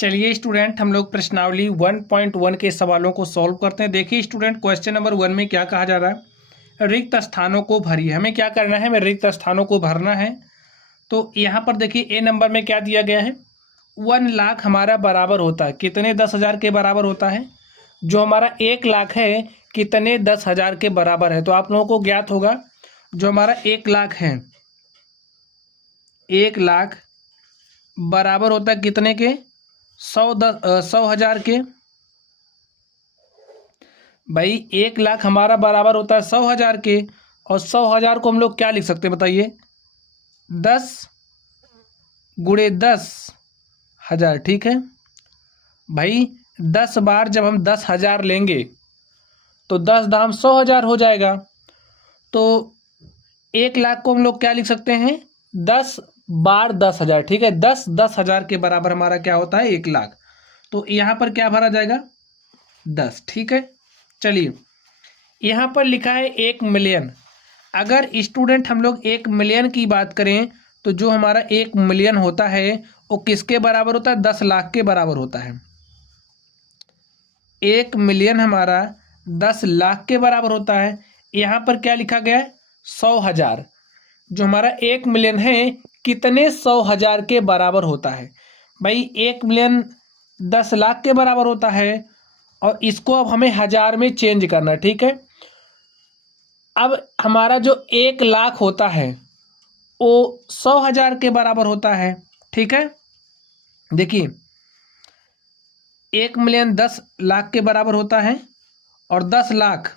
चलिए स्टूडेंट, हम लोग प्रश्नावली 1.1 के सवालों को सॉल्व करते हैं। देखिए स्टूडेंट, क्वेश्चन नंबर 1 में क्या कहा जा रहा है, रिक्त स्थानों को भरिए। हमें क्या करना है, हमें रिक्त स्थानों को भरना है। तो यहाँ पर देखिए ए नंबर में क्या दिया गया है, 1 लाख हमारा बराबर होता है कितने, 10,000 के बराबर होता है। जो हमारा 1 लाख है कितने, 10,000 के बराबर है। तो आप लोगों को ज्ञात होगा जो हमारा 1 लाख है, 1 लाख बराबर होता है कितने के, 100,000 के। भाई 1 लाख हमारा बराबर होता है 100,000 के, और 100,000 को हम लोग क्या लिख सकते हैं बताइए, 10 गुणे 10,000। ठीक है भाई, 10 बार जब हम 10,000 लेंगे तो 10 दाम 100,000 हो जाएगा। तो 1 लाख को हम लोग क्या लिख सकते हैं, 10 बार 10,000। ठीक है, 10,000 के बराबर हमारा क्या होता है, 1 लाख। तो यहाँ पर क्या भरा जाएगा, 10। ठीक है, चलिए यहाँ पर लिखा है 1 मिलियन। अगर स्टूडेंट हम लोग 1 मिलियन की बात करें तो जो हमारा 1 मिलियन होता है वो किसके बराबर होता है, 10 लाख के बराबर होता है। 1 मिलियन हमारा 10 लाख के बराबर होता है। यहाँ पर क्या लिखा गया है, 100,000। जो हमारा 1 मिलियन है कितने, 100,000 के बराबर होता है। भाई 1 मिलियन 10 लाख के बराबर होता है, और इसको अब हमें हजार में चेंज करना है। ठीक है, अब हमारा जो 1 लाख होता है वो 100,000 के बराबर होता है। ठीक है, देखिए 1 मिलियन 10 लाख के बराबर होता है, और 10 लाख,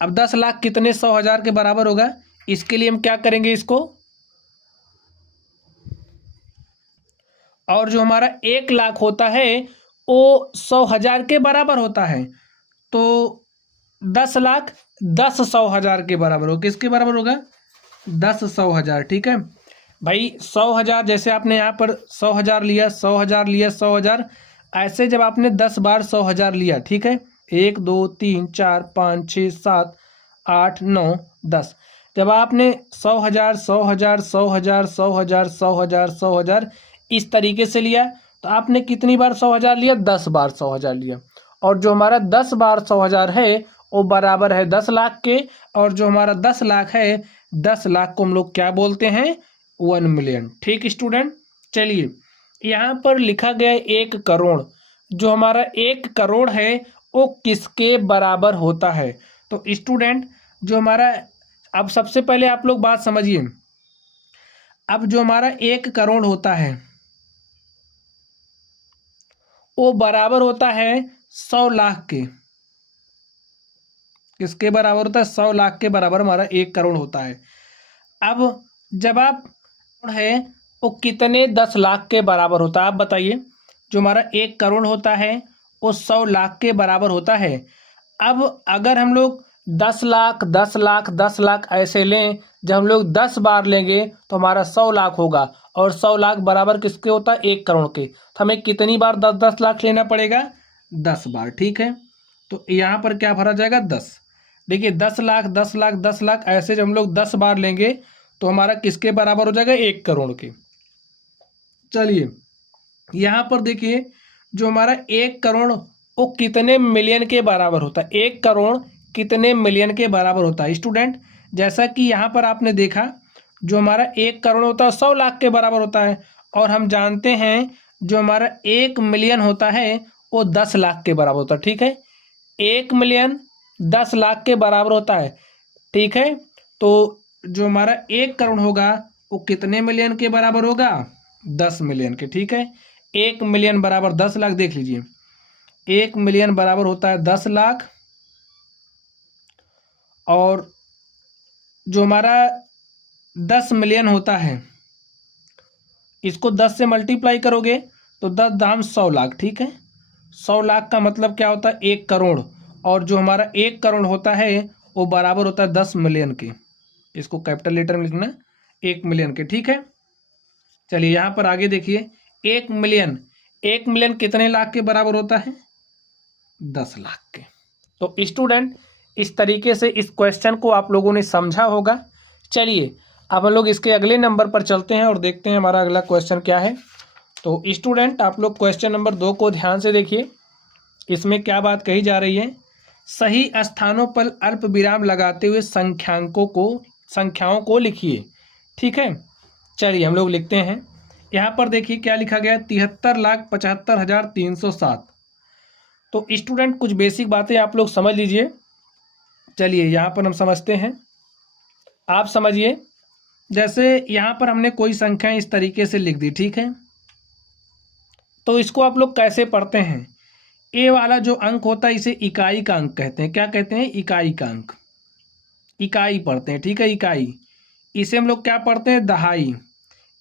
अब 10 लाख कितने, 100,000 के बराबर होगा। इसके लिए हम क्या करेंगे इसको, और जो हमारा 1 लाख होता है वो 100,000 के बराबर होता है। तो 10 लाख 10 100,000 के बराबर हो, किसके बराबर होगा, 10 100,000। ठीक है भाई, 100,000 जैसे आपने यहाँ पर 100,000 लिया, 100,000 लिया, 100,000, ऐसे जब आपने 10 बार 100,000 लिया, ठीक है, 1 2 3 4 5 6 7 8 9 10, जब आपने 100,000 100,000 100,000 100,000 100,000 100,000 इस तरीके से लिया, तो आपने कितनी बार 100,000 लिया, 10 बार 100,000 लिया। और जो हमारा 10 बार 100,000 है वो बराबर है 10 लाख के, और जो हमारा 10 लाख है, 10 लाख को हम लोग क्या बोलते हैं, 1 मिलियन। ठीक स्टूडेंट, चलिए यहाँ पर लिखा गया है 1 करोड़। जो हमारा 1 करोड़ है वो किसके बराबर होता है। तो स्टूडेंट जो हमारा, अब सबसे पहले आप लोग बात समझिए, अब जो हमारा 1 करोड़ होता है वो बराबर होता है 100 लाख के। किसके बराबर होता है, 100 लाख के बराबर हमारा 1 करोड़ होता है। अब जब आप है वो कितने, 10 लाख के बराबर होता है, आप बताइए। जो हमारा 1 करोड़ होता है वो 100 लाख के बराबर होता है। अब अगर हम लोग 10 लाख 10 लाख 10 लाख ऐसे लें, जब हम लोग 10 बार लेंगे तो हमारा 100 लाख होगा, और 100 लाख बराबर किसके होता है, 1 करोड़ के। तो हमें कितनी बार 10 लाख लेना पड़ेगा, 10 बार। ठीक है, तो यहाँ पर क्या भरा जाएगा, 10। देखिए 10 लाख 10 लाख 10 लाख ऐसे जब हम लोग 10 बार लेंगे तो हमारा किसके बराबर हो जाएगा, 1 करोड़ के। चलिए यहाँ पर देखिए जो हमारा 1 करोड़ वो कितने मिलियन के बराबर होता है, 1 करोड़ कितने मिलियन के बराबर होता है। स्टूडेंट जैसा कि यहाँ पर आपने देखा, जो हमारा 1 करोड़ होता है 100 लाख के बराबर होता है, और हम जानते हैं जो हमारा 1 मिलियन होता है वो 10 लाख के बराबर होता है। ठीक है, 1 मिलियन 10 लाख के बराबर होता है। ठीक है, तो जो हमारा 1 करोड़ होगा वो कितने मिलियन के बराबर होगा, 10 मिलियन के। ठीक है, 1 मिलियन बराबर 10 लाख, देख लीजिए 1 मिलियन बराबर होता है 10 लाख, और जो हमारा 10 मिलियन होता है इसको 10 से मल्टीप्लाई करोगे तो 10 दाम 100 लाख। ठीक है, 100 लाख का मतलब क्या होता है, 1 करोड़, और जो हमारा 1 करोड़ होता है वो बराबर होता है 10 मिलियन के। इसको कैपिटल लेटर में लिखना, 1 मिलियन के। ठीक है, चलिए यहाँ पर आगे देखिए, 1 मिलियन कितने लाख के बराबर होता है, 10 लाख के। तो स्टूडेंट इस तरीके से इस क्वेश्चन को आप लोगों ने समझा होगा। चलिए अब हम लोग इसके अगले नंबर पर चलते हैं और देखते हैं हमारा अगला क्वेश्चन क्या है। तो स्टूडेंट आप लोग क्वेश्चन नंबर 2 को ध्यान से देखिए, इसमें क्या बात कही जा रही है। सही स्थानों पर अल्प विराम लगाते हुए संख्याओं को लिखिए। ठीक है, चलिए हम लोग लिखते हैं। यहाँ पर देखिए क्या लिखा गया है, 73,75,307। तो स्टूडेंट कुछ बेसिक बातें आप लोग समझ लीजिए। चलिए यहाँ पर हम समझते हैं, आप समझिए। जैसे यहाँ पर हमने कोई संख्या इस तरीके से लिख दी, ठीक है। तो इसको आप लोग कैसे पढ़ते हैं, ए वाला जो अंक होता है इसे इकाई का अंक कहते हैं। क्या कहते हैं, इकाई का अंक, इकाई पढ़ते हैं, ठीक है, इकाई। इसे हम लोग क्या पढ़ते हैं, दहाई।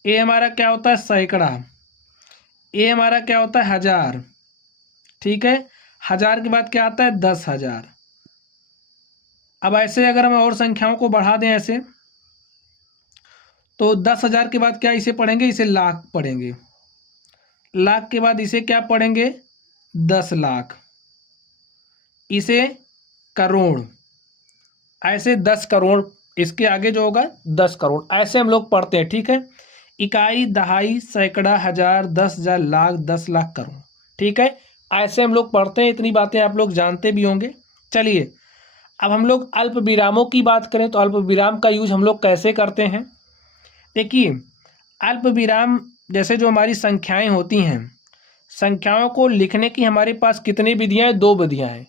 ए हमारा क्या होता है, सैकड़ा। ए हमारा क्या होता है, हजार। ठीक है, हजार के बाद क्या आता है, 10,000। अब ऐसे अगर हम और संख्याओं को बढ़ा दें ऐसे, तो 10,000 के बाद क्या इसे पढ़ेंगे, इसे लाख पढ़ेंगे। लाख के बाद इसे क्या पढ़ेंगे, 10 लाख। इसे करोड़, ऐसे 10 करोड़, इसके आगे जो होगा 10 करोड़, ऐसे हम लोग पढ़ते हैं। ठीक है, इकाई, दहाई, सैकड़ा, हजार, 10,000, लाख, 10 लाख, करोड़। ठीक है, ऐसे हम लोग पढ़ते हैं। इतनी बातें आप लोग जानते भी होंगे। चलिए अब हम लोग अल्प विरामों की बात करें तो अल्प विराम का यूज हम लोग कैसे करते हैं। देखिए अल्प विराम, जैसे जो हमारी संख्याएं होती हैं, संख्याओं को लिखने की हमारे पास कितनी विधियां हैं, 2 विधियां हैं।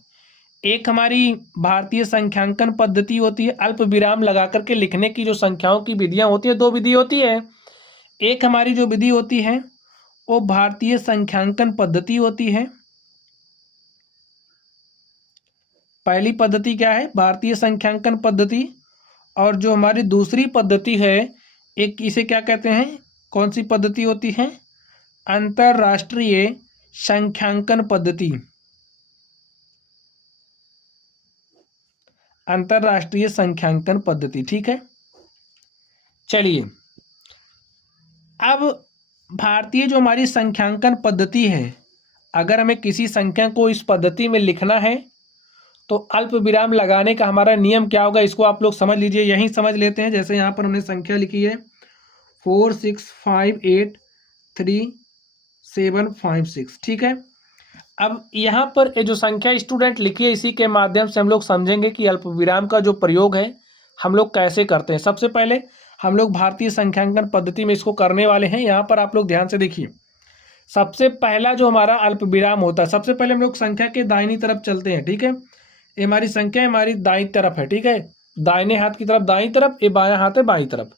एक हमारी भारतीय संख्यांकन पद्धति होती है, अल्प विराम लगा करके लिखने की जो संख्याओं की विधियां होती है, 2 विधि होती है। एक हमारी जो विधि होती है वो भारतीय संख्यांकन पद्धति होती है। पहली पद्धति क्या है, भारतीय संख्यांकन पद्धति। और जो हमारी दूसरी पद्धति है, एक इसे क्या कहते हैं, कौन सी पद्धति होती है, अंतरराष्ट्रीय संख्यांकन पद्धति। अंतरराष्ट्रीय संख्यांकन पद्धति। ठीक है, चलिए अब भारतीय जो हमारी संख्यांकन पद्धति है, अगर हमें किसी संख्या को इस पद्धति में लिखना है तो अल्प विराम लगाने का हमारा नियम क्या होगा, इसको आप लोग समझ लीजिए। यहीं समझ लेते हैं। जैसे यहाँ पर हमने संख्या लिखी है 465833756। ठीक है, अब यहाँ पर ये जो संख्या स्टूडेंट लिखी है, इसी के माध्यम से हम लोग समझेंगे कि अल्प विराम का जो प्रयोग है हम लोग कैसे करते हैं। सबसे पहले हम लोग भारतीय संख्यांकन पद्धति में इसको करने वाले हैं। यहाँ पर आप लोग ध्यान से देखिए, सबसे पहला जो हमारा अल्प विराम होता है, सबसे पहले हम लोग संख्या के दाहिनी तरफ चलते हैं। ठीक है, ये हमारी संख्या हमारी दाईं तरफ है। ठीक है, दाहिने हाथ की तरफ दाईं तरफ, ये बायां हाथ है बाईं तरफ।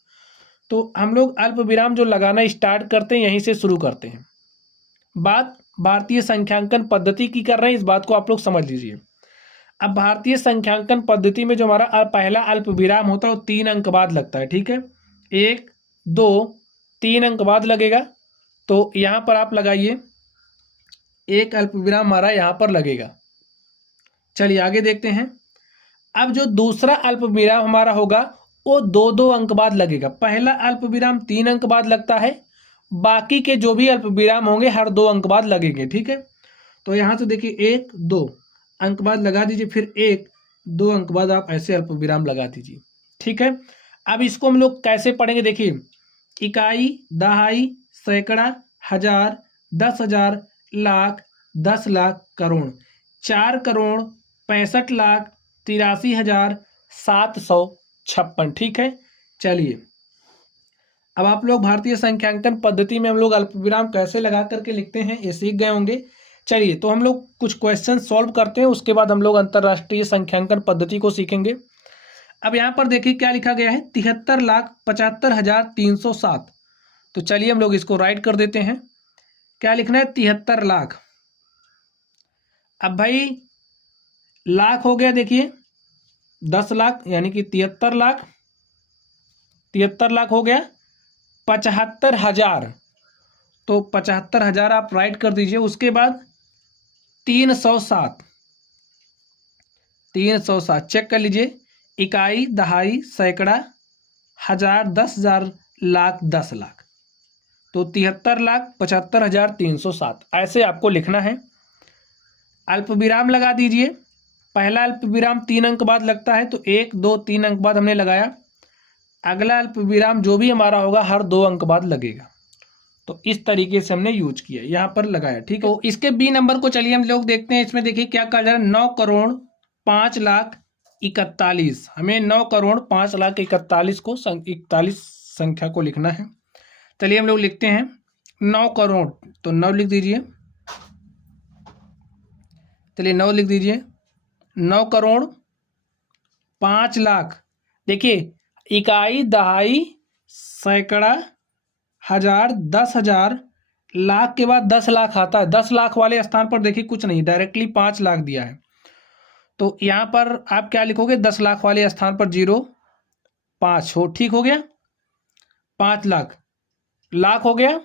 तो हम लोग अल्प विराम जो लगाना स्टार्ट करते हैं, यहीं से शुरू करते हैं। बात भारतीय संख्यांकन पद्धति की कर रहे हैं, इस बात को आप लोग समझ लीजिए। अब भारतीय संख्यांकन पद्धति में जो हमारा पहला अल्प विराम होता है वो 3 अंक बाद लगता है। ठीक है, 1 2 3 अंक बाद लगेगा। तो यहाँ पर आप लगाइए, एक अल्प विराम हमारा यहाँ पर लगेगा। चलिए आगे देखते हैं। अब जो दूसरा अल्प विराम हमारा होगा वो 2-2 अंक बाद लगेगा। पहला अल्प विराम 3 अंक बाद लगता है, बाकी के जो भी अल्प विराम होंगे हर 2 अंक बाद लगेंगे। ठीक है, तो यहाँ से देखिए 1-2 अंक बाद लगा दीजिए, फिर 1-2 अंक बाद आप ऐसे अल्प विराम लगा दीजिए। ठीक है, अब इसको हम लोग कैसे पढ़ेंगे, देखिए इकाई, दहाई, सैकड़ा, हजार, 10,000, लाख, 10 लाख, करोड़। 4,65,83,756। ठीक है, चलिए अब आप लोग भारतीय संख्यांकन पद्धति में हम लोग अल्प विराम कैसे लगा करके लिखते हैं ये सीख गए होंगे। चलिए तो हम लोग कुछ क्वेश्चन सॉल्व करते हैं, उसके बाद हम लोग अंतरराष्ट्रीय संख्यांकन पद्धति को सीखेंगे। अब यहाँ पर देखिए क्या लिखा गया है, 73,75,307। तो चलिए हम लोग इसको राइट कर देते हैं। क्या लिखना है, 73 लाख। अब भाई लाख हो गया, देखिए 10 लाख यानी कि 73 लाख, 73 लाख हो गया। 75,000, तो 75,000 आप राइट कर दीजिए। उसके बाद 307, 307 चेक कर लीजिए। इकाई, दहाई, सैकड़ा, हजार, 10,000, लाख, 10 लाख। तो 73,75,307 ऐसे आपको लिखना है। अल्प विराम लगा दीजिए। पहला अल्प विराम 3 अंक बाद लगता है, तो 1 2 3 अंक बाद हमने लगाया। अगला अल्प विराम जो भी हमारा होगा हर 2 अंक बाद लगेगा। तो इस तरीके से हमने यूज किया, यहाँ पर लगाया। ठीक है, तो इसके बी नंबर को चलिए हम लोग देखते हैं। इसमें देखिए क्या कहा जा रहा है, 9,05,41,000। हमें 9,05,41,000 को 41 संख्या को लिखना है। चलिए हम लोग लिखते हैं 9 करोड़, तो 9 लिख दीजिए। चलिए 9 लिख दीजिए। 9,05,00,000। देखिए इकाई, दहाई, सैकड़ा, हजार, 10,000, लाख के बाद 10 लाख आता है। 10 लाख वाले स्थान पर देखिए कुछ नहीं, डायरेक्टली 5 लाख दिया है। तो यहाँ पर आप क्या लिखोगे, 10 लाख वाले स्थान पर 0,5 हो। ठीक हो गया, 5 लाख, लाख हो गया।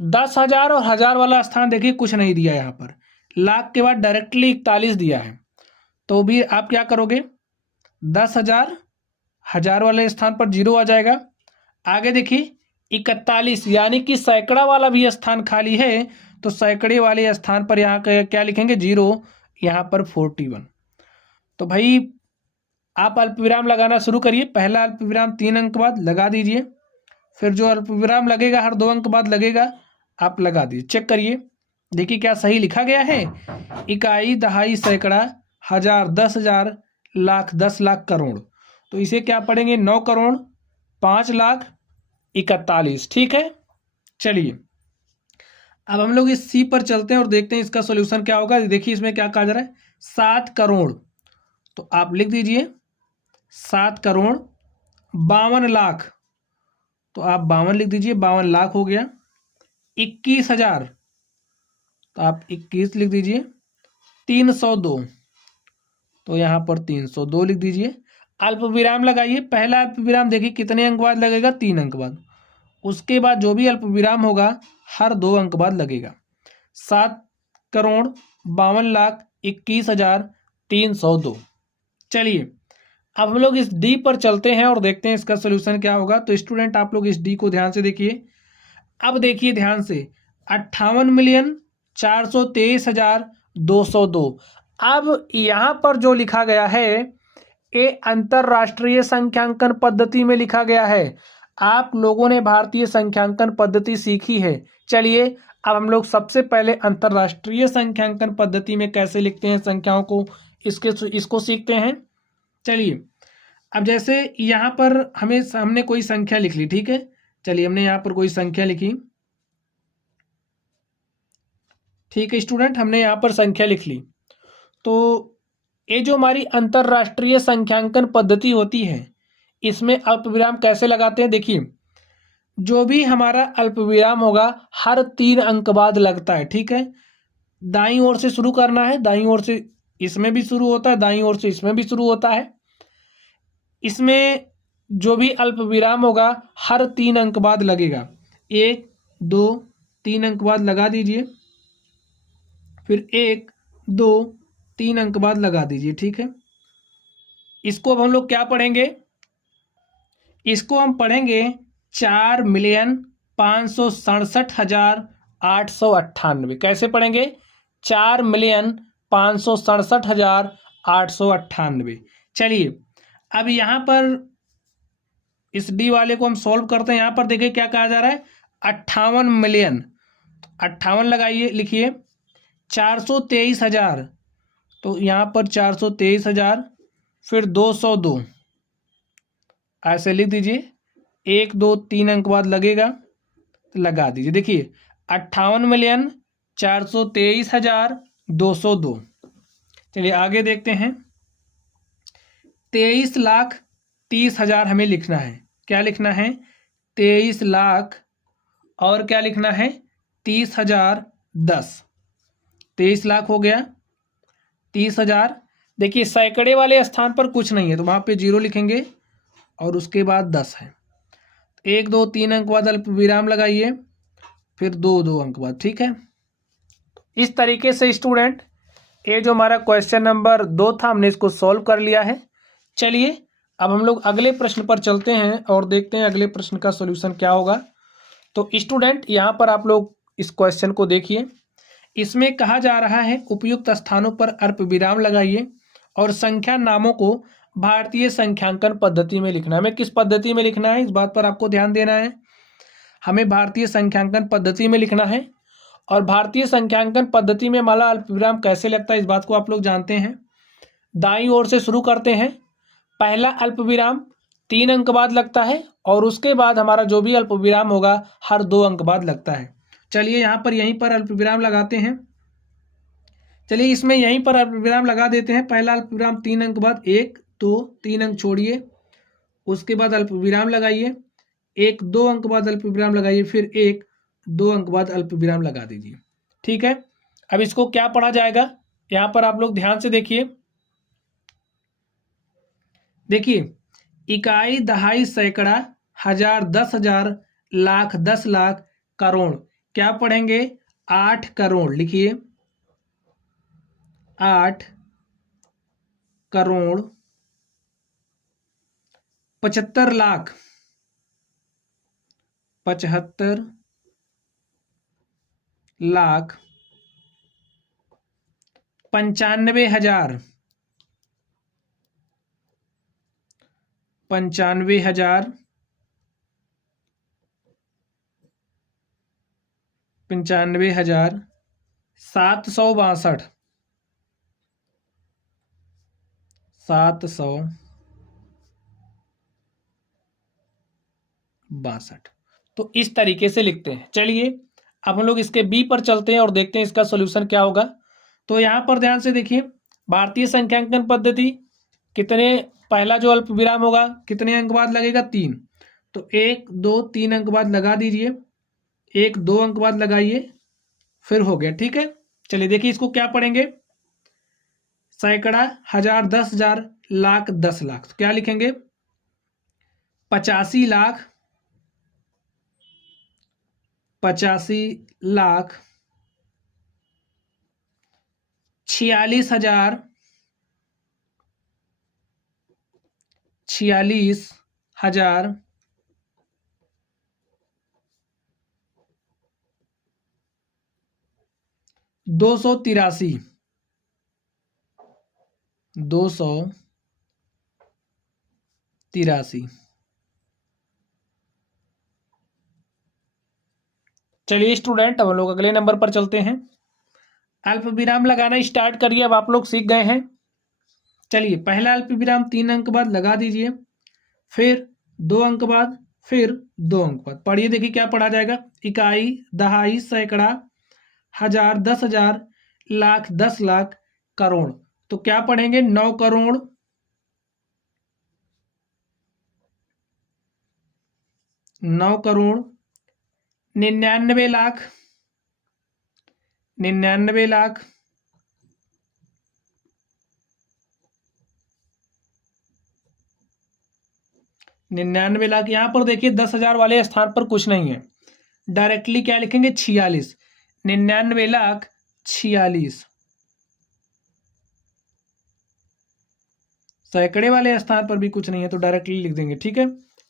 10,000 और हजार वाला स्थान देखिए कुछ नहीं दिया यहाँ पर, लाख के बाद डायरेक्टली 41 दिया है। तो भी आप क्या करोगे, 10,000, हजार वाले स्थान पर 0 आ जाएगा। आगे देखिए 41, यानी कि सैकड़ा वाला भी स्थान खाली है, तो सैकड़े वाले स्थान पर यहाँ क्या लिखेंगे, 0, यहाँ पर 41। तो भाई आप अल्पविराम लगाना शुरू करिए। पहला अल्पविराम 3 अंक बाद लगा दीजिए, फिर जो अल्पविराम लगेगा हर 2 अंक बाद लगेगा, आप लगा दीजिए। चेक करिए, देखिए क्या सही लिखा गया है। इकाई, दहाई, सैकड़ा, हजार, 10,000, लाख, 10 लाख, करोड़। तो इसे क्या पढ़ेंगे, 9,05,41,000। ठीक है, चलिए अब हम लोग इस सी पर चलते हैं और देखते हैं इसका सॉल्यूशन क्या होगा। देखिए इसमें क्या कहा जा रहा है, 7 करोड़, तो आप लिख दीजिए 7 करोड़ 52 लाख, तो आप 52 लिख दीजिए, 52 लाख हो गया। 21,000, तो आप 21 लिख दीजिए। 302, तो यहाँ पर 302 लिख दीजिए। अल्प विराम लगाइए। पहला अल्प विराम देखिए कितने अंक बाद लगेगा, 3 अंक बाद। उसके बाद जो भी अल्प विराम होगा हर 2 अंक बाद लगेगा। 7,52,21,302। चलिए अब हम लोग इस डी पर चलते हैं और देखते हैं इसका सोल्यूशन क्या होगा। तो स्टूडेंट आप लोग इस डी को ध्यान से देखिए। अब देखिए ध्यान से, 58,423,202। अब यहाँ पर जो लिखा गया है ये अंतरराष्ट्रीय संख्यांकन पद्धति में लिखा गया है। आप लोगों ने भारतीय संख्यांकन पद्धति सीखी है। चलिए अब हम लोग सबसे पहले अंतरराष्ट्रीय संख्यांकन पद्धति में कैसे लिखते हैं संख्याओं को, इसको सीखते हैं। चलिए अब जैसे यहाँ पर हमने कोई संख्या लिख ली, ठीक है। चलिए हमने यहाँ पर कोई संख्या लिखी, ठीक है स्टूडेंट, हमने यहाँ पर संख्या लिख ली। तो ये जो हमारी अंतरराष्ट्रीय संख्यांकन पद्धति होती है इसमें अल्पविराम कैसे लगाते हैं। देखिए जो भी हमारा अल्पविराम होगा हर 3 अंक बाद लगता है, ठीक है। दाईं ओर से शुरू करना है, दाईं ओर से इसमें भी शुरू होता है, दाईं ओर से इसमें भी शुरू होता है। इसमें जो भी अल्पविराम होगा हर 3 अंक बाद लगेगा। 1, 2, 3 अंक बाद लगा दीजिए, फिर 1, 2, 3 अंक बाद लगा दीजिए, ठीक है। इसको अब हम लोग क्या पढ़ेंगे, इसको हम पढ़ेंगे 4,567,898। कैसे पढ़ेंगे, 4,567,898। चलिए अब यहाँ पर इस डी वाले को हम सॉल्व करते हैं। यहाँ पर देखिए क्या कहा जा रहा है, 58 मिलियन, 58 लगाइए, लिखिए। 423,000, तो यहाँ पर 423,000, फिर 202 ऐसे लिख दीजिए। 1, 2, 3 अंक बाद लगेगा, तो लगा दीजिए। देखिए 58,423,202। चलिए आगे देखते हैं। 23,30,000 हमें लिखना है। क्या लिखना है, 23,00,000 और क्या लिखना है, 30,010। 23 लाख हो गया, 30,000। देखिए सैकड़े वाले स्थान पर कुछ नहीं है तो वहाँ पे 0 लिखेंगे और उसके बाद 10 है। 1, 2, 3 अंक बाद अल्प विराम लगाइए, फिर 2, 2 अंक बाद, ठीक है। इस तरीके से स्टूडेंट ये जो हमारा क्वेश्चन नंबर 2 था हमने इसको सॉल्व कर लिया है। चलिए अब हम लोग अगले प्रश्न पर चलते हैं और देखते हैं अगले प्रश्न का सॉल्यूशन क्या होगा। तो स्टूडेंट यहाँ पर आप लोग इस क्वेश्चन को देखिए। इसमें कहा जा रहा है उपयुक्त स्थानों पर अल्पविराम लगाइए और संख्या नामों को भारतीय संख्यांकन पद्धति में लिखना है। हमें किस पद्धति में लिखना है इस बात पर आपको ध्यान देना है। हमें भारतीय संख्यांकन पद्धति में लिखना है। और भारतीय संख्यांकन पद्धति में हमारा अल्पविराम कैसे लगता है इस बात को आप लोग जानते हैं। दाईं ओर से शुरू करते हैं। पहला अल्पविराम 3 अंक बाद लगता है और उसके बाद हमारा जो भी अल्पविराम होगा हर 2 अंक बाद लगता है। चलिए यहाँ पर यहीं पर अल्पविराम लगाते हैं। चलिए इसमें यहीं पर अल्पविराम लगा देते हैं। पहला अल्पविराम 3 अंक बाद 1 2 3 अंक छोड़िए, उसके बाद अल्पविराम लगाइए, 1 2 अंक बाद अल्पविराम लगाइए, फिर 1 2 अंक बाद अल्पविराम लगा दीजिए। ठीक है, अब इसको क्या पढ़ा जाएगा यहाँ पर आप लोग ध्यान से देखिए। देखिए इकाई, दहाई, सैकड़ा, हजार, 10,000, लाख, 10 लाख, करोड़। क्या पढ़ेंगे? 8 करोड़ लिखिए, 8 करोड़ 75 लाख, 75 लाख, 95,000, 95,000, 95,000, 762, 762। तो इस तरीके से लिखते हैं। चलिए अब हम लोग इसके बी पर चलते हैं और देखते हैं इसका सॉल्यूशन क्या होगा। तो यहाँ पर ध्यान से देखिए, भारतीय संख्यांकन पद्धति कितने, पहला जो अल्पविराम होगा कितने अंक बाद लगेगा? 3। तो 1 2 3 अंक बाद लगा दीजिए, 1 2 अंक बाद लगाइए, फिर हो गया। ठीक है, चलिए देखिए इसको क्या पढ़ेंगे। सैकड़ा, हजार, 10,000, लाख, 10 लाख। तो क्या लिखेंगे? 85 लाख, 85 लाख, 46,000, 46,000, 283, 283। चलिए स्टूडेंट अब हम लोग अगले नंबर पर चलते हैं। अल्पविराम लगाना स्टार्ट करिए, अब आप लोग सीख गए हैं। चलिए पहला अल्पविराम 3 अंक बाद लगा दीजिए, फिर 2 अंक बाद, फिर 2 अंक बाद। पढ़िए देखिए क्या पढ़ा जाएगा। इकाई, दहाई, सैकड़ा, हजार, 10,000, लाख, 10 लाख, करोड़। तो क्या पढ़ेंगे? 9 करोड़ 9 करोड़ 99 लाख, 99 लाख, 99 लाख। यहां पर देखिए 10,000 वाले स्थान पर कुछ नहीं है, डायरेक्टली क्या लिखेंगे? 46, 99 लाख 46। सैकड़े वाले स्थान पर भी कुछ नहीं है तो डायरेक्टली लिख देंगे। ठीक है,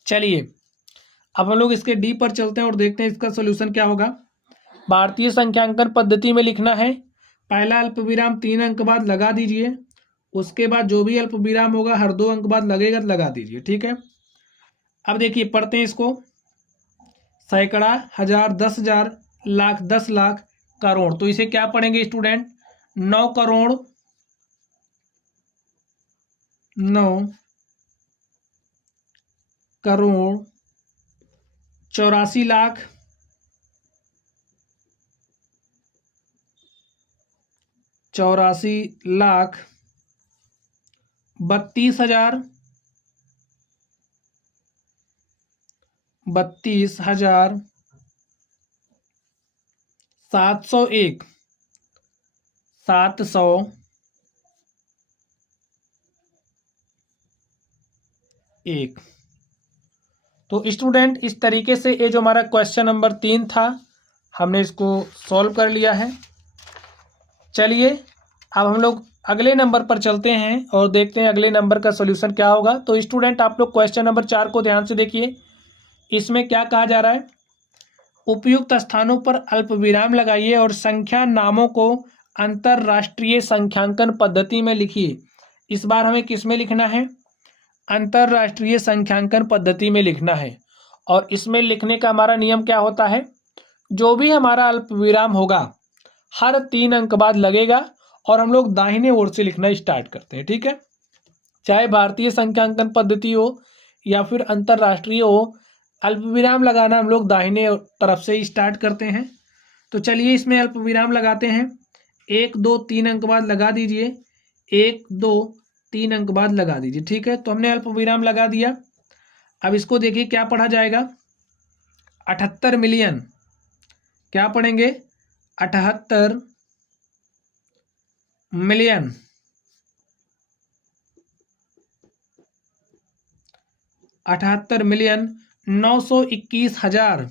चलिए अब हम लोग इसके डी पर चलते हैं और देखते हैं इसका सोल्यूशन क्या होगा। भारतीय संख्यांकन पद्धति में लिखना है। पहला अल्पविराम 3 अंक बाद लगा दीजिए, उसके बाद जो भी अल्पविराम होगा हर 2 अंक बाद लगेगा तो लगा दीजिए। ठीक है, अब देखिए पढ़ते हैं इसको। सैकड़ा, हजार, 10,000, लाख, 10 लाख, करोड़। तो इसे क्या पढ़ेंगे स्टूडेंट? 9 करोड़ 9 करोड़ 84 लाख 32,000 32,000 701 701। तो स्टूडेंट इस तरीके से ये जो हमारा क्वेश्चन नंबर 3 था हमने इसको सॉल्व कर लिया है। चलिए अब हम लोग अगले नंबर पर चलते हैं और देखते हैं अगले नंबर का सॉल्यूशन क्या होगा। तो स्टूडेंट आप लोग क्वेश्चन नंबर 4 को ध्यान से देखिए। इसमें क्या कहा जा रहा है? उपयुक्त स्थानों पर अल्पविराम लगाइए और संख्या नामों को अंतरराष्ट्रीय संख्यांकन पद्धति में लिखिए। इस बार हमें किस में लिखना है? अंतरराष्ट्रीय संख्यांकन पद्धति में लिखना है। और इसमें लिखने का हमारा नियम क्या होता है, जो भी हमारा अल्प विराम होगा हर 3 अंक बाद लगेगा और हम लोग दाहिने ओर से लिखना स्टार्ट करते हैं। ठीक है, चाहे भारतीय संख्यांकन पद्धति हो या फिर अंतरराष्ट्रीय हो, अल्प विराम लगाना हम लोग दाहिने तरफ से ही स्टार्ट करते हैं। तो चलिए इसमें अल्प विराम लगाते हैं। 1 2 3 अंक बाद लगा दीजिए, 1 2 3 अंक बाद लगा दीजिए। ठीक है, तो हमने अल्प विराम लगा दिया। अब इसको देखिए क्या पढ़ा जाएगा, 78 मिलियन, क्या पढ़ेंगे, 78 मिलियन 78 मिलियन 921,000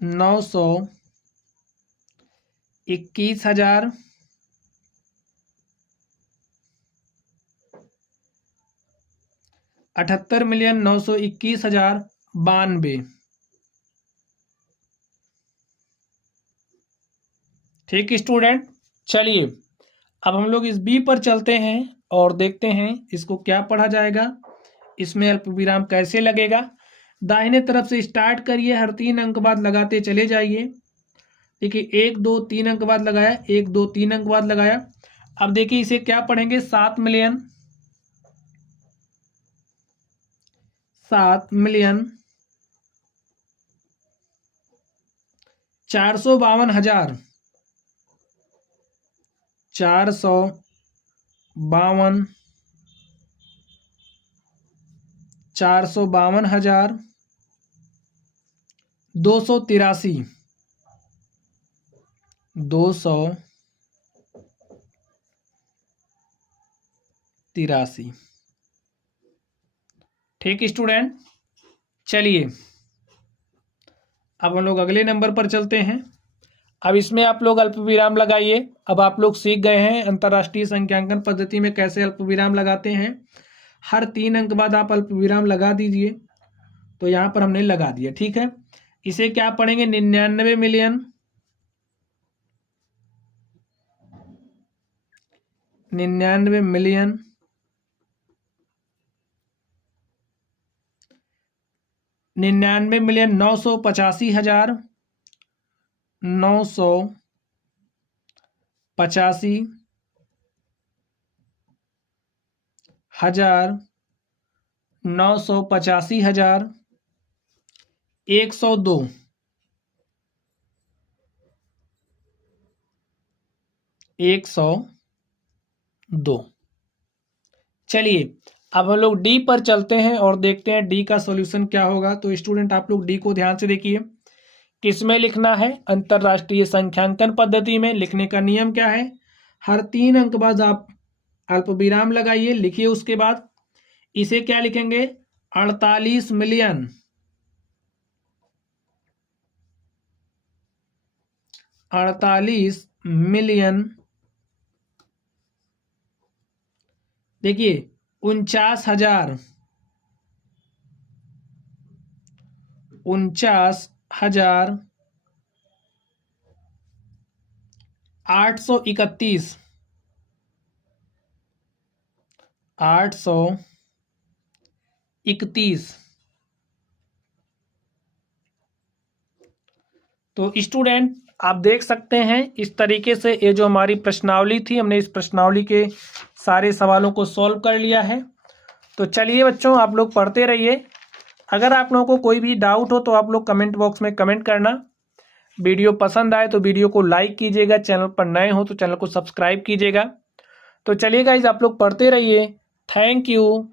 921,000 78 मिलियन 921,092। ठीक स्टूडेंट, चलिए अब हम लोग इस बी पर चलते हैं और देखते हैं इसको क्या पढ़ा जाएगा, इसमें अल्प विराम कैसे लगेगा। दाहिने तरफ से स्टार्ट करिए, हर 3 अंक बाद लगाते चले जाइए। देखिए 1 2 3 अंक बाद लगाया, 1 2 3 अंक बाद लगाया। अब देखिए इसे क्या पढ़ेंगे, 7 मिलियन 452,000 452,000 283 283। ठीक स्टूडेंट, चलिए अब हम लोग अगले नंबर पर चलते हैं। अब इसमें आप लोग अल्प विराम लगाइए। अब आप लोग सीख गए हैं अंतर्राष्ट्रीय संख्यांकन पद्धति में कैसे अल्प विराम लगाते हैं। हर 3 अंक बाद आप अल्प विराम लगा दीजिए। तो यहाँ पर हमने लगा दिया। ठीक है, इसे क्या पढ़ेंगे, 99 मिलियन 99 मिलियन 985,000 985,000 102। चलिए अब हम लोग डी पर चलते हैं और देखते हैं डी का सॉल्यूशन क्या होगा। तो स्टूडेंट आप लोग डी को ध्यान से देखिए, किसमें लिखना है, अंतरराष्ट्रीय संख्यांकन पद्धति में। लिखने का नियम क्या है, हर 3 अंक बाद आप अल्प विराम लगाइए, लिखिए। उसके बाद इसे क्या लिखेंगे, 48 मिलियन 48 मिलियन देखिए 49,000 831 831। तो स्टूडेंट आप देख सकते हैं इस तरीके से ये जो हमारी प्रश्नावली थी, हमने इस प्रश्नावली के सारे सवालों को सॉल्व कर लिया है। तो चलिए बच्चों आप लोग पढ़ते रहिए। अगर आप लोगों को कोई भी डाउट हो तो आप लोग कमेंट बॉक्स में कमेंट करना। वीडियो पसंद आए तो वीडियो को लाइक कीजिएगा, चैनल पर नए हो तो चैनल को सब्सक्राइब कीजिएगा। तो चलिए गाइस आप लोग पढ़ते रहिए। Thank you.